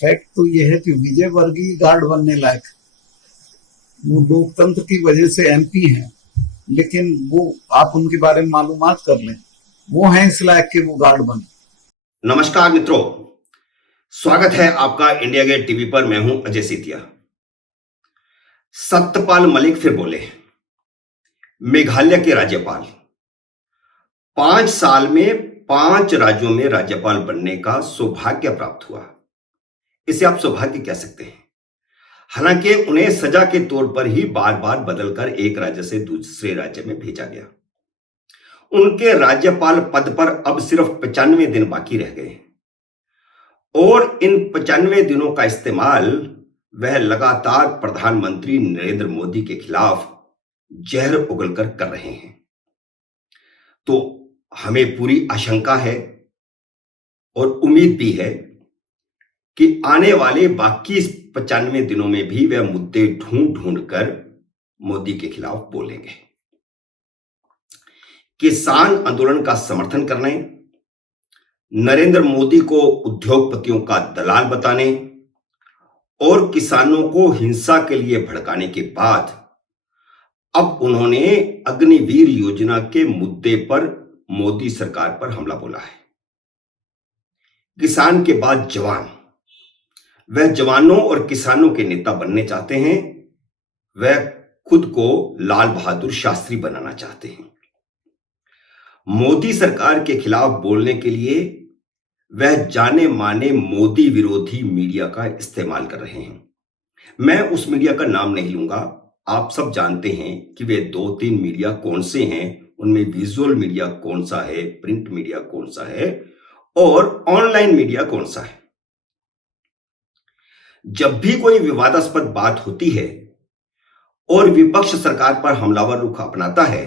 Fact तो यह है कि विजय वर्गीय गार्ड बनने लायक, वो लोकतंत्र की वजह से एमपी हैं, लेकिन वो आप उनके बारे में मालूमात कर लें, वो हैं इस लायक के वो गार्ड बने। नमस्कार मित्रों, स्वागत है आपका इंडिया गेट टीवी पर। मैं हूं अजय सीतिया। सत्यपाल मलिक फिर बोले। मेघालय के राज्यपाल 5 साल में 5 राज्यों में राज्यपाल बनने का सौभाग्य प्राप्त हुआ। इसे आप सौभाग्य कह सकते हैं। हालांकि उन्हें सजा के तौर पर ही बार बार बदलकर एक राज्य से दूसरे राज्य में भेजा गया। उनके राज्यपाल पद पर अब सिर्फ 95 दिन बाकी रह गए और इन 95 दिनों का इस्तेमाल वह लगातार प्रधानमंत्री नरेंद्र मोदी के खिलाफ जहर उगलकर कर रहे हैं। तो हमें पूरी आशंका है और उम्मीद भी है कि आने वाले बाकी 95 दिनों में भी वह मुद्दे ढूंढ ढूंढ कर मोदी के खिलाफ बोलेंगे। किसान आंदोलन का समर्थन करने, नरेंद्र मोदी को उद्योगपतियों का दलाल बताने और किसानों को हिंसा के लिए भड़काने के बाद अब उन्होंने अग्निवीर योजना के मुद्दे पर मोदी सरकार पर हमला बोला है। किसान के बाद जवान, वह जवानों और किसानों के नेता बनने चाहते हैं। वह खुद को लाल बहादुर शास्त्री बनाना चाहते हैं। मोदी सरकार के खिलाफ बोलने के लिए वह जाने माने मोदी विरोधी मीडिया का इस्तेमाल कर रहे हैं। मैं उस मीडिया का नाम नहीं लूंगा। आप सब जानते हैं कि वे 2-3 मीडिया कौन से हैं, उनमें विजुअल मीडिया कौन सा है, प्रिंट मीडिया कौन सा है और ऑनलाइन मीडिया कौन सा है। जब भी कोई विवादास्पद बात होती है और विपक्ष सरकार पर हमलावर रुख अपनाता है,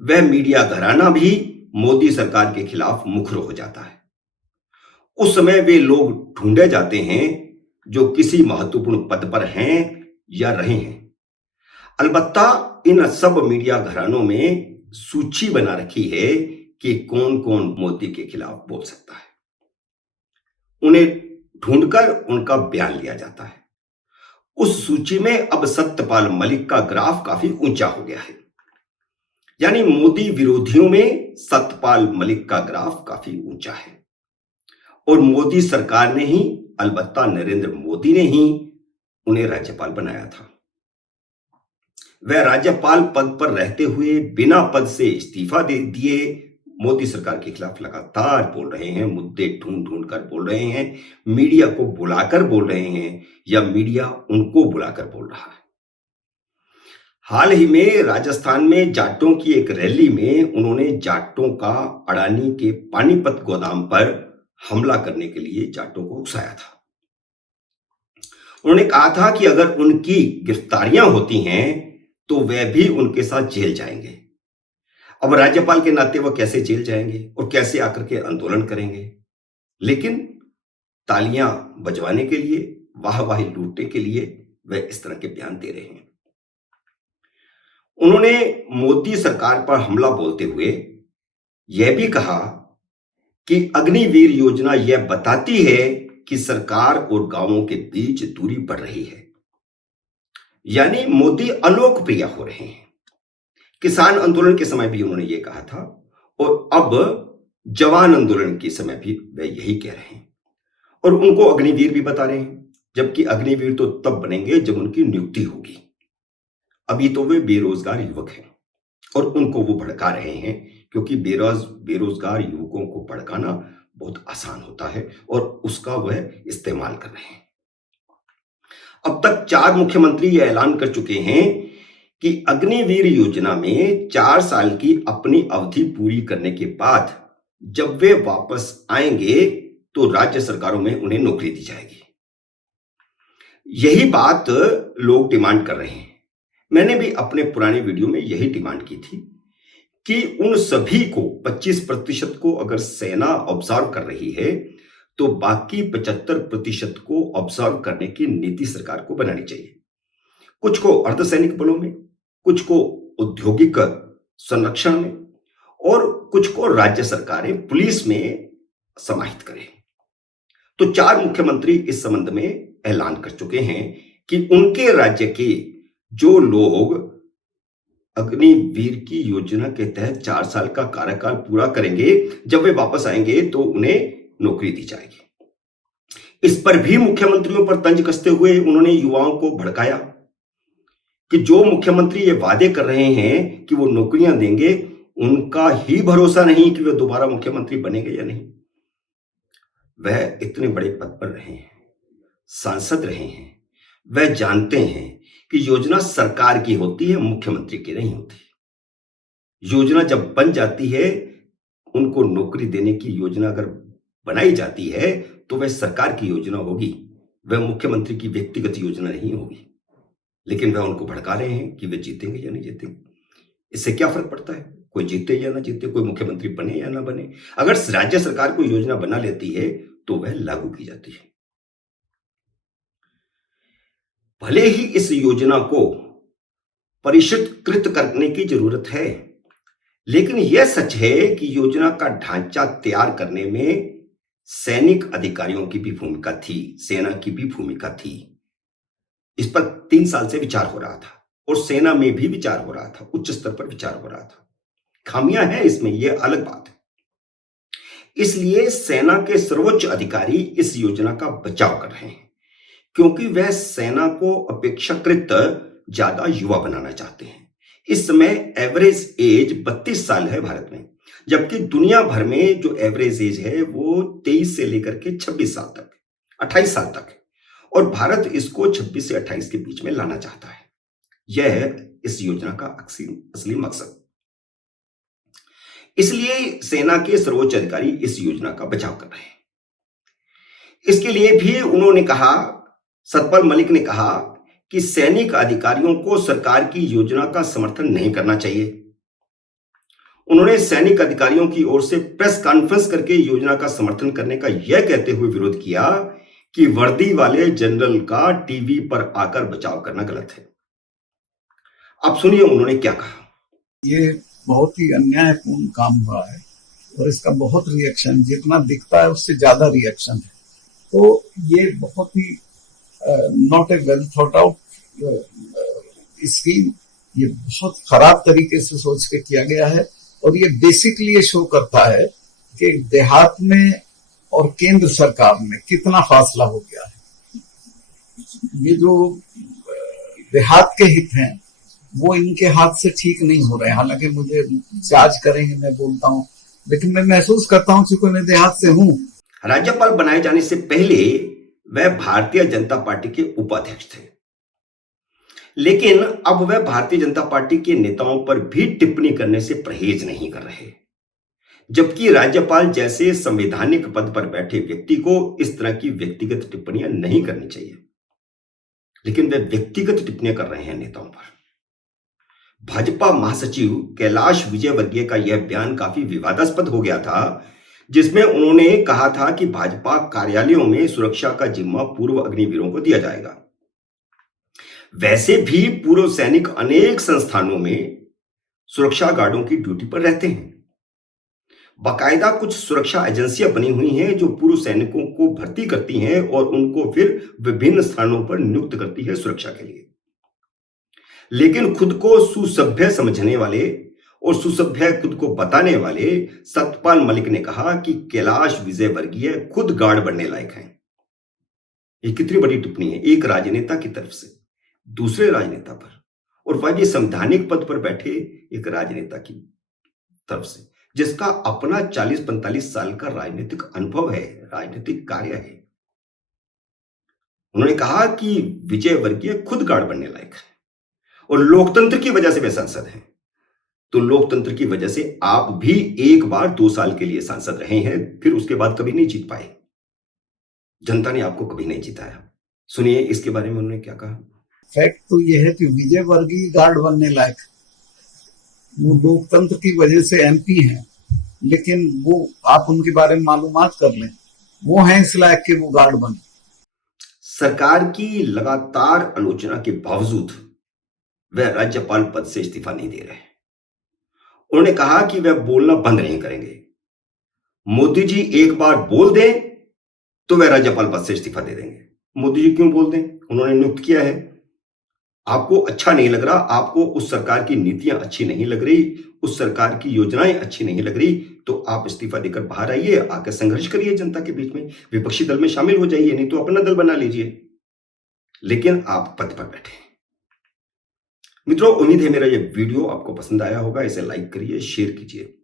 वह मीडिया घराना भी मोदी सरकार के खिलाफ मुखर हो जाता है। उस समय वे लोग ढूंढे जाते हैं जो किसी महत्वपूर्ण पद पर हैं या रहे हैं। अलबत्ता इन सब मीडिया घरानों में सूची बना रखी है कि कौन कौन मोदी के खिलाफ बोल सकता है। उन्हें ढूंढकर उनका बयान लिया जाता है। उस सूची में अब सत्यपाल मलिक का ग्राफ काफी ऊंचा हो गया है। यानी मोदी विरोधियों में सत्यपाल मलिक का ग्राफ काफी ऊंचा है और मोदी सरकार ने ही, अलबत्ता नरेंद्र मोदी ने ही उन्हें राज्यपाल बनाया था। वह राज्यपाल पद पर रहते हुए बिना पद से इस्तीफा दे दिए मोदी सरकार के खिलाफ लगातार बोल रहे हैं, मुद्दे ढूंढ ढूंढ कर बोल रहे हैं, मीडिया को बुलाकर बोल रहे हैं या मीडिया उनको बुलाकर बोल रहा है। हाल ही में राजस्थान में जाटों की एक रैली में उन्होंने जाटों का अडानी के पानीपत गोदाम पर हमला करने के लिए जाटों को उकसाया था। उन्होंने कहा था कि अगर उनकी गिरफ्तारियां होती हैं तो वह भी उनके साथ जेल जाएंगे। अब राज्यपाल के नाते वह कैसे जेल जाएंगे और कैसे आकर के आंदोलन करेंगे, लेकिन तालियां बजवाने के लिए, वाहवाही लूटने के लिए वह इस तरह के बयान दे रहे हैं। उन्होंने मोदी सरकार पर हमला बोलते हुए यह भी कहा कि अग्निवीर योजना यह बताती है कि सरकार और गांवों के बीच दूरी बढ़ रही है। यानी मोदी अलोकप्रिय हो रहे हैं। किसान आंदोलन के समय भी उन्होंने यह कहा था और अब जवान आंदोलन के समय भी वे यही कह रहे हैं और उनको अग्निवीर भी बता रहे हैं, जबकि अग्निवीर तो तब बनेंगे जब उनकी नियुक्ति होगी। अभी तो वे बेरोजगार युवक हैं और उनको वो भड़का रहे हैं, क्योंकि बेरोजगार युवकों को भड़काना बहुत आसान होता है और उसका वह इस्तेमाल कर रहे हैं। अब तक 4 मुख्यमंत्री यह ऐलान कर चुके हैं कि अग्निवीर योजना में 4 साल की अपनी अवधि पूरी करने के बाद जब वे वापस आएंगे तो राज्य सरकारों में उन्हें नौकरी दी जाएगी। यही बात लोग डिमांड कर रहे हैं। मैंने भी अपने पुराने वीडियो में यही डिमांड की थी कि उन सभी को 25% को अगर सेना ऑब्जर्व कर रही है तो बाकी 75% को ऑब्जर्व करने की नीति सरकार को बनानी चाहिए। कुछ को अर्धसैनिक बलों में, कुछ को औद्योगिक संरक्षण में और कुछ को राज्य सरकारें पुलिस में समाहित करें। तो 4 मुख्यमंत्री इस संबंध में ऐलान कर चुके हैं कि उनके राज्य के जो लोग अग्निवीर की योजना के तहत 4 साल का कार्यकाल पूरा करेंगे, जब वे वापस आएंगे तो उन्हें नौकरी दी जाएगी। इस पर भी मुख्यमंत्रियों पर तंज कसते हुए उन्होंने युवाओं को भड़काया कि जो मुख्यमंत्री ये वादे कर रहे हैं कि वो नौकरियां देंगे, उनका ही भरोसा नहीं कि वे दोबारा मुख्यमंत्री बनेंगे या नहीं। वह इतने बड़े पद पर रहे हैं, सांसद रहे हैं, वह जानते हैं कि योजना सरकार की होती है, मुख्यमंत्री की नहीं होती। योजना जब बन जाती है, उनको नौकरी देने की योजना अगर बनाई जाती है तो वह सरकार की योजना होगी, वह मुख्यमंत्री की व्यक्तिगत योजना नहीं होगी। लेकिन वह उनको भड़का रहे हैं कि वे जीतेंगे या नहीं जीतेंगे। इससे क्या फर्क पड़ता है, कोई जीते या ना जीते, कोई मुख्यमंत्री बने या ना बने। अगर राज्य सरकार कोई योजना बना लेती है तो वह लागू की जाती है। भले ही इस योजना को परिष्कृत करने की जरूरत है, लेकिन यह सच है कि योजना का ढांचा तैयार करने में सैनिक अधिकारियों की भी भूमिका थी, सेना की भी भूमिका थी। इस पर 3 साल से विचार हो रहा था और सेना में भी विचार हो रहा था, उच्च स्तर पर विचार हो रहा था। खामियां हैं इसमें, यह अलग बात है। इसलिए सेना के सर्वोच्च अधिकारी इस योजना का बचाव कर रहे हैं, क्योंकि वह सेना को अपेक्षाकृत ज्यादा युवा बनाना चाहते हैं। इस समय एवरेज एज 32 साल है भारत में, जबकि दुनिया भर में जो एवरेज एज है वो 23 से लेकर के 26 साल तक, 28 साल तक है। और भारत इसको 26 से 28 के बीच में लाना चाहता है। यह है इस योजना का असली मकसद। इसलिए सेना के सर्वोच्च अधिकारी इस योजना का बचाव कर रहे हैं। इसके लिए भी उन्होंने कहा, सतपाल मलिक ने कहा कि सैनिक अधिकारियों को सरकार की योजना का समर्थन नहीं करना चाहिए। उन्होंने सैनिक अधिकारियों की ओर से प्रेस कॉन्फ्रेंस करके योजना का समर्थन करने का यह कहते हुए विरोध किया कि वर्दी वाले जनरल का टीवी पर आकर बचाव करना गलत है। आप सुनिए उन्होंने क्या कहा। ये बहुत ही अन्यायपूर्ण काम हुआ है और इसका बहुत रिएक्शन, जितना दिखता है उससे ज्यादा रिएक्शन है। तो ये बहुत ही not a well thought out scheme, ये बहुत खराब तरीके से सोच के किया गया है। और ये बेसिकली ये शो करता है कि देहात में और केंद्र सरकार में कितना फासला हो गया है। ये जो देहात के हित हैं वो इनके हाथ से ठीक नहीं हो रहे हैं। हालांकि मुझे जांच करेंगे, मैं बोलता हूं, लेकिन मैं महसूस करता हूं क्योंकि मैं देहात से हूं। राज्यपाल बनाए जाने से पहले वह भारतीय जनता पार्टी के उपाध्यक्ष थे, लेकिन अब वह भारतीय जनता पार्टी के नेताओं पर भी टिप्पणी करने से परहेज नहीं कर रहे, जबकि राज्यपाल जैसे संवैधानिक पद पर बैठे व्यक्ति को इस तरह की व्यक्तिगत टिप्पणियां नहीं करनी चाहिए। लेकिन वे व्यक्तिगत टिप्पणियां कर रहे हैं नेताओं पर। भाजपा महासचिव कैलाश विजयवर्गीय का यह बयान काफी विवादास्पद हो गया था, जिसमें उन्होंने कहा था कि भाजपा कार्यालयों में सुरक्षा का जिम्मा पूर्व अग्निवीरों को दिया जाएगा। वैसे भी पूर्व सैनिक अनेक संस्थानों में सुरक्षा गार्डों की ड्यूटी पर रहते हैं। बाकायदा कुछ सुरक्षा एजेंसियां बनी हुई हैं जो पूर्व सैनिकों को भर्ती करती हैं और उनको फिर विभिन्न स्थानों पर नियुक्त करती है सुरक्षा के लिए। लेकिन खुद को सुसभ्य समझने वाले और सुसभ्य खुद को बताने वाले सतपाल मलिक ने कहा कि कैलाश विजयवर्गीय खुद गार्ड बनने लायक हैं। ये कितनी बड़ी टिप्पणी है एक राजनेता की तरफ से दूसरे राजनेता पर, और वह भी संवैधानिक पद पर बैठे एक राजनेता की तरफ से, जिसका अपना 40-45 साल का राजनीतिक अनुभव है, राजनीतिक कार्य है। उन्होंने कहा कि विजयवर्गीय खुद गार्ड बनने लायक है और लोकतंत्र की वजह से वे सांसद हैं। तो लोकतंत्र की वजह से आप भी एक बार 2 साल के लिए सांसद रहे हैं, फिर उसके बाद कभी नहीं जीत पाए। जनता ने आपको कभी नहीं जिताया। सुनिए इसके बारे में उन्होंने क्या कहा। फैक्ट तो यह है कि विजयवर्गीय गार्ड बनने लायक, वो लोकतंत्र की वजह से एमपी हैं, लेकिन वो आप उनके बारे में मालूमात कर लें, वो हैं इस लायक के वो गार्ड बने। सरकार की लगातार आलोचना के बावजूद वह राज्यपाल पद से इस्तीफा नहीं दे रहे। उन्होंने कहा कि वह बोलना बंद नहीं करेंगे। मोदी जी एक बार बोल दें तो वह राज्यपाल पद से इस्तीफा दे देंगे। मोदी जी क्यों बोल दें? उन्होंने नियुक्त किया है। आपको अच्छा नहीं लग रहा, आपको उस सरकार की नीतियां अच्छी नहीं लग रही, उस सरकार की योजनाएं अच्छी नहीं लग रही, तो आप इस्तीफा देकर बाहर आइए, आकर संघर्ष करिए जनता के बीच में, विपक्षी दल में शामिल हो जाइए, नहीं तो अपना दल बना लीजिए, लेकिन आप पद पर बैठे। मित्रों, उम्मीद है मेरा ये वीडियो आपको पसंद आया होगा। इसे लाइक करिए, शेयर कीजिए।